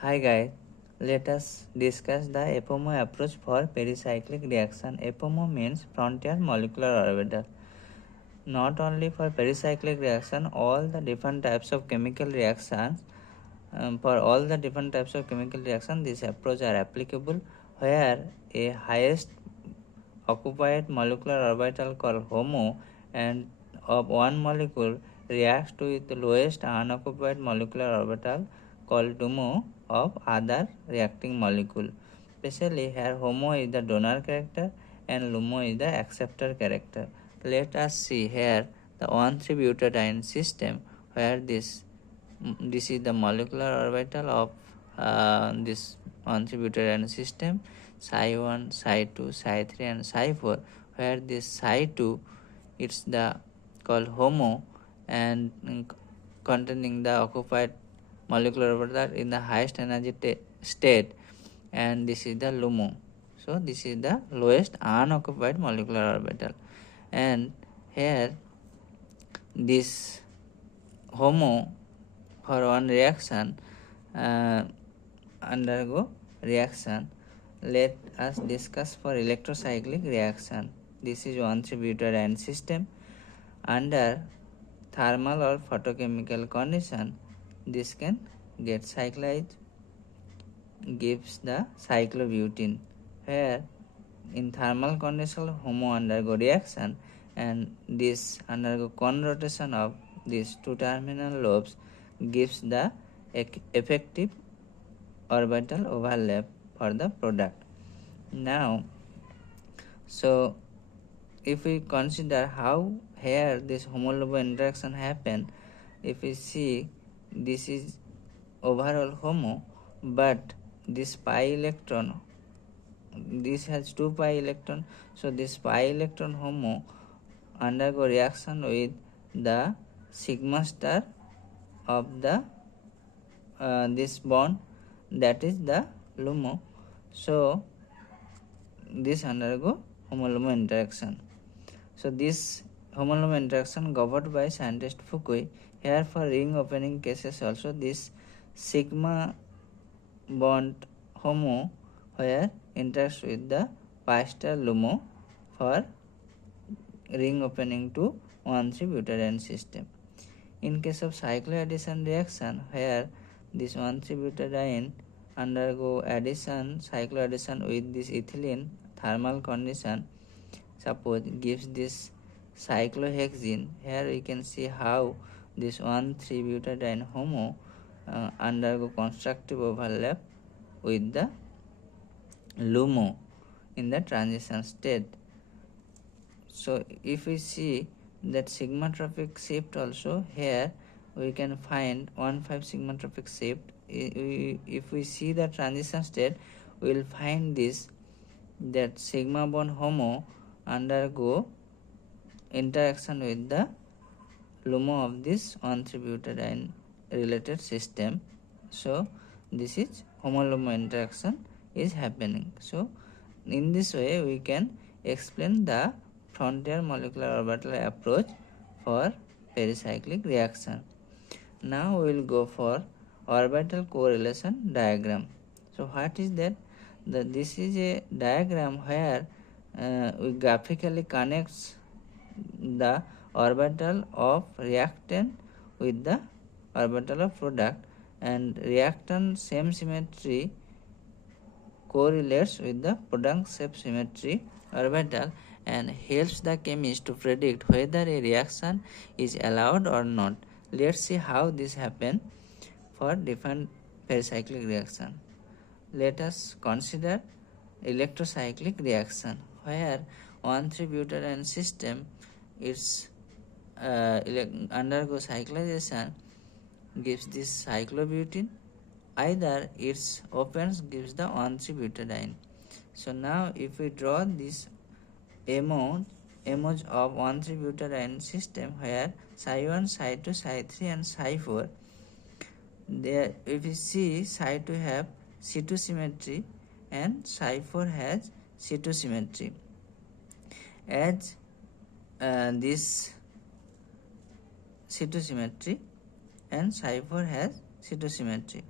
Hi guys, let us discuss the FMO approach for pericyclic reaction. FMO means frontier molecular orbital. Not only for pericyclic reaction, all the different types of chemical reactions, for all the different types of chemical reaction, this approach are applicable where a highest occupied molecular orbital called HOMO and of one molecule reacts with the lowest unoccupied molecular orbital called LUMO of other reacting molecule. Especially here HOMO is the donor character and LUMO is the acceptor character. Let us see here the 1,3-butadiene system where this is the molecular orbital of this 1,3-butadiene system, psi 1, psi 2, psi 3 and psi 4, where this psi 2 it's the called HOMO and containing the occupied molecular orbital in the highest energy state, and this is the LUMO. So this is the lowest unoccupied molecular orbital, and here this HOMO for one reaction undergo reaction. Let us discuss for electrocyclic reaction. This is 1,3-butadiene system. Under thermal or photochemical condition, this can get cyclized, gives the cyclobutene, where in thermal condition HOMO undergo reaction and this undergo conrotation of these two terminal lobes gives the effective orbital overlap for the product. Now, so if we consider how here this HOMO-LUMO interaction happen, if we see this is overall HOMO, but this pi electron, this has 2 pi electron, so this pi electron HOMO undergo reaction with the sigma star of the this bond, that is the LUMO. So this undergo HOMO-LUMO interaction. So this HOMO-LUMO interaction governed by scientist Fukui. Here for ring opening cases also this sigma bond HOMO where interacts with the pi star LUMO for ring opening to 1,3-butadiene system. In case of cycloaddition reaction, where this 1,3-butadiene undergo addition, cycloaddition with this ethylene thermal condition, suppose gives this cyclohexene. Here we can see how this 1,3-butadiene HOMO undergo constructive overlap with the LUMO in the transition state. So if we see that sigmatropic shift also, here we can find 1,5 sigmatropic shift. If we see the transition state, we will find this, that sigma bond HOMO undergo interaction with the LUMO of this 1,3-butadiene related system. So this is HOMO-LUMO interaction is happening. So in this way we can explain the frontier molecular orbital approach for pericyclic reaction. Now we will go for orbital correlation diagram. So what is that? This is a diagram where we graphically connects the orbital of reactant with the orbital of product, and reactant same symmetry correlates with the product shape symmetry orbital and helps the chemist to predict whether a reaction is allowed or not. Let's see how this happens for different pericyclic reaction. Let us consider electrocyclic reaction where 1,3-butadiene system is undergo cyclization, gives this cyclobutene, either its opens gives the 1,3-butadiene. So now if we draw this MOs of 1,3-butadiene system where psi 1, psi 2, psi 3 and psi 4, there if we see psi 2 have C2 symmetry and psi 4 has C2 symmetry. As this C2 symmetry and psi 4 has C2 symmetry.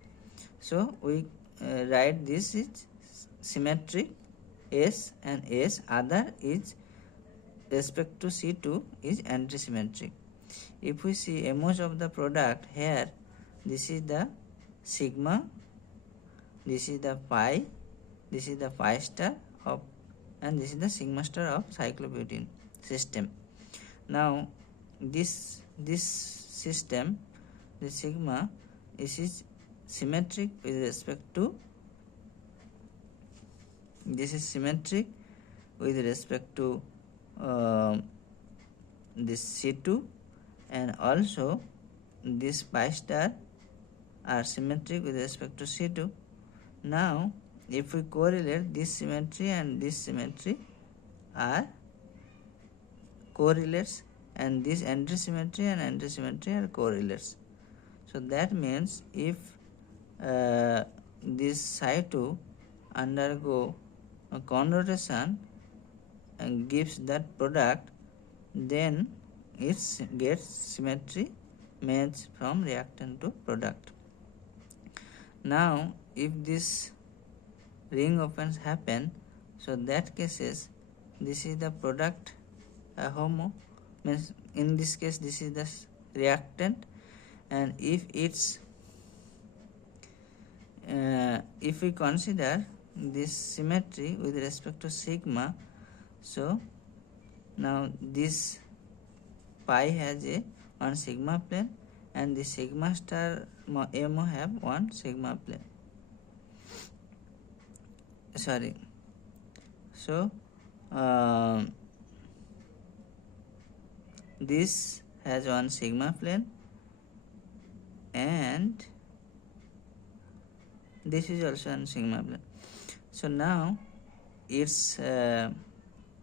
So we write this is symmetric S, and S other is respect to C2 is antisymmetric. If we see MOs of the product here, this is the sigma, this is the pi, this is the pi star of, and this is the sigma star of cyclobutene system. Now this system, the sigma, this is symmetric with respect to, this is symmetric with respect to this C2, and also this pi star are symmetric with respect to C2. Now if we correlate this symmetry and this symmetry are correlates, and this antisymmetry and antisymmetry are correlates. So that means if this Psi2 undergo a conrotation and gives that product, then it gets symmetry match from reactant to product. Now if this ring opens happen, so that cases this is the product HOMO, means in this case this is the reactant, and if it's if we consider this symmetry with respect to sigma, so now this pi has a one sigma plane, and the sigma star MO have one sigma plane. Sorry. So this has one sigma plane, and this is also one sigma plane. So now it's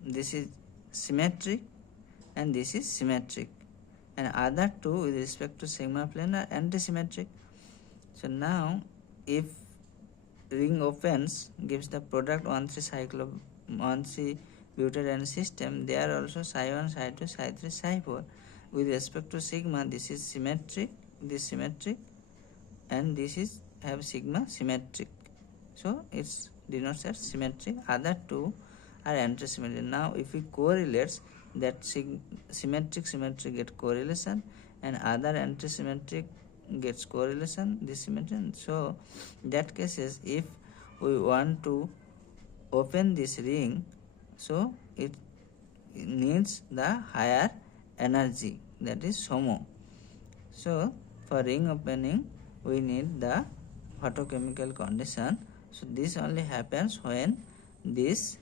this is symmetric and this is symmetric, and other two with respect to sigma plane are antisymmetric. So now if ring opens gives the product 1,3-butadiene system, they are also Psi1, Psi2, Psi3, Psi4. With respect to sigma, this is symmetric, this symmetric, and this is have sigma symmetric. So it's denotes as symmetric. Other two are antisymmetric. Now if we correlates, that symmetric get correlation, and other antisymmetric gets correlation, this symmetry. So that cases if we want to open this ring, so it needs the higher energy, that is HOMO. So for ring opening we need the photochemical condition. So this only happens when this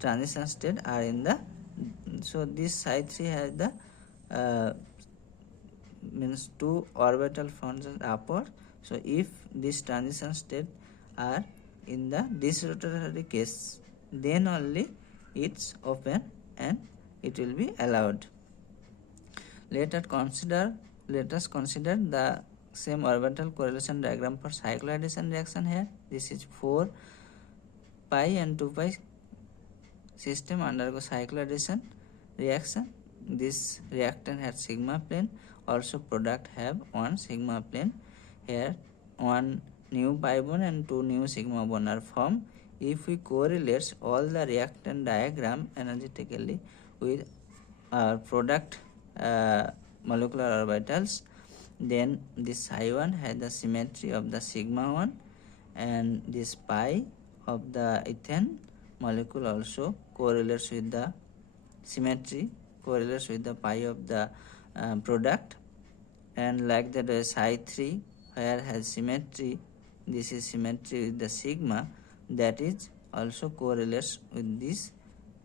transition state are in the, so this Psi3 has the means two orbital fronts upward. So if this transition state are in the disrotatory case, then only it's open and it will be allowed. Let us consider the same orbital correlation diagram for cycloaddition reaction here. This is 4 pi and 2 pi system undergo cycloaddition reaction. This reactant has sigma plane, also product have one sigma plane. Here one new pi bond and two new sigma bond are formed. If we correlate all the reactant diagram energetically with our product molecular orbitals, then this Psi1 has the symmetry of the sigma 1, and this pi of the ethane molecule also correlates with the symmetry, correlates with the pi of the product, and like that Psi3 where has symmetry, this is symmetry with the sigma, that is also correlates with this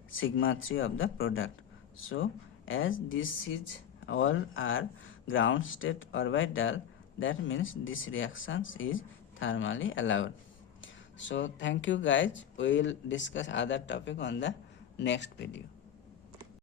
sigma 3 of the product. So as this is all are ground state orbital, that means this reactions is thermally allowed. So thank you guys, we will discuss other topic on the next video.